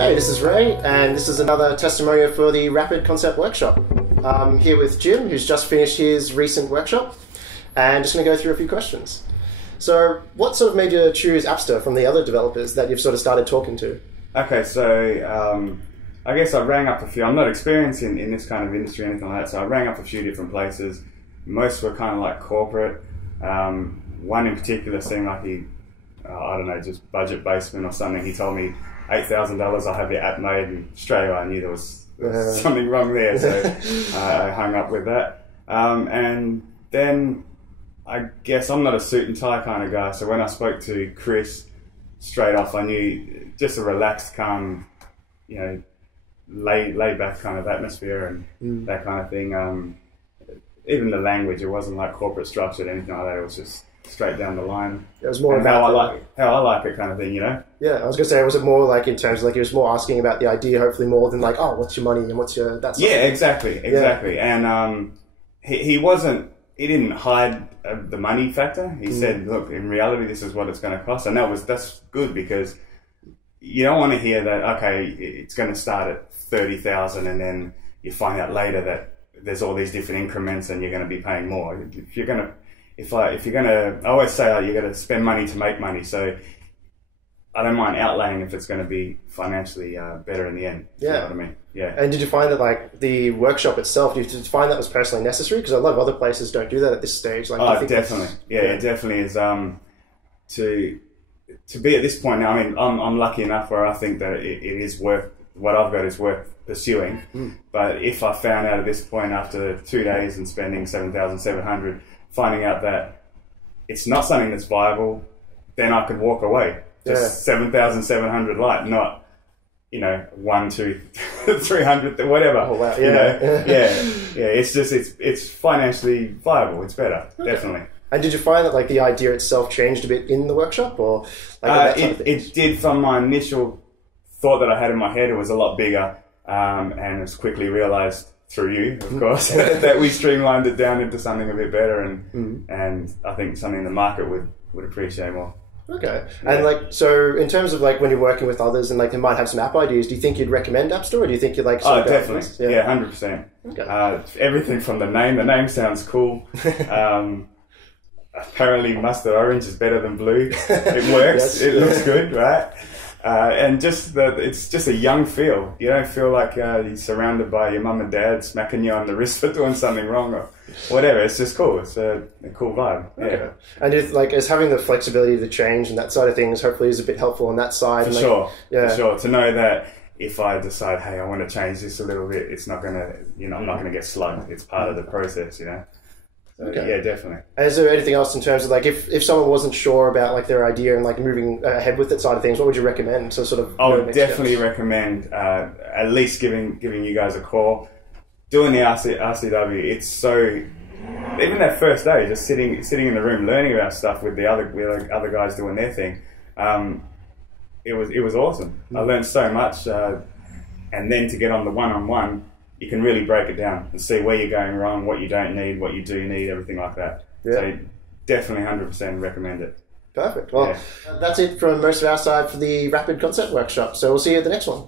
Hey, this is Ray, and this is another testimonial for the Rapid Concept Workshop. I'm here with Jim, who's just finished his recent workshop, and just going to go through a few questions. So, what sort of made you choose Appster from the other developers that you've sort of started talking to? Okay, so I guess I rang up a few. I'm not experienced in this kind of industry or anything like that, so I rang up a few different places. Most were kind of like corporate. One in particular seemed like he, I don't know, just budget basement or something. He told me $8,000, I'll have your app made, and straight away I knew there was something wrong there, so I hung up with that. And then I guess I'm not a suit and tie kind of guy, so when I spoke to Chris, straight off I knew just a relaxed, calm, you know, laid back kind of atmosphere and that kind of thing. Even the language, it wasn't like corporate structured or anything like that, it was just straight down the line. It was more about how I like it kind of thing, you know? Yeah, I was going to say, was it more like in terms of like he was more asking about the idea, hopefully more than like, oh, what's your money and what's your... That's yeah, exactly. Yeah. And he didn't hide the money factor. He said, look, in reality, this is what it's going to cost. And that's good, because you don't want to hear that, okay, it's going to start at 30,000 and then you find out later that there's all these different increments and you're going to be paying more. If you're going to, I always say, you're going to spend money to make money. So I don't mind outlaying if it's going to be financially better in the end. Yeah. You know what I mean? Yeah. And did you find that like the workshop itself, did you find that was personally necessary? Because a lot of other places don't do that at this stage. Like, oh, definitely. Yeah, it definitely is. To be at this point now, I mean, I'm lucky enough where I think that it is worth, what I've got is worth pursuing. But if I found out at this point after 2 days and spending 7,700, finding out that it's not something that's viable, then I could walk away. Just 7,700 light, not, you know, 1, 2, 300, whatever. Oh, wow. You know? Yeah. It's just, it's financially viable. It's better, definitely. And did you find that like the idea itself changed a bit in the workshop, or like it did? From my initial thought that I had in my head, it was a lot bigger, and it's quickly realised through you, of course, that we streamlined it down into something a bit better, and I think something the market would appreciate more. Okay. Yeah. And like, so in terms of like when you're working with others and like they might have some app ideas, do you think you'd recommend Appster, or do you think you'd like... Oh, definitely. Yeah, 100%. Okay. Everything from the name sounds cool. Apparently mustard orange is better than blue. It works. Yes. It looks good, right? And just it's just a young feel. You don't feel like you're surrounded by your mum and dad smacking you on the wrist for doing something wrong or whatever. It's just cool. It's a cool vibe. Yeah. Okay. And if, like, is having the flexibility to change and that side of things hopefully is a bit helpful on that side. For sure. Yeah. For sure. To know that if I decide, hey, I want to change this a little bit, it's not gonna, you know, I'm not gonna get slugged. It's part of the process, you know. So, okay. Yeah, definitely. And is there anything else in terms of like if someone wasn't sure about like their idea and like moving ahead with that side of things, what would you recommend to sort of? I would definitely recommend at least giving you guys a call, doing the RCW. It's so, even that first day, just sitting in the room learning about stuff with the other guys doing their thing. It was awesome. I learned so much, and then to get on the one-on-one, you can really break it down and see where you're going wrong, what you don't need, what you do need, everything like that. Yeah. So definitely 100% recommend it. Perfect. Well, that's it from most of our side for the Rapid Concept Workshop. So we'll see you at the next one.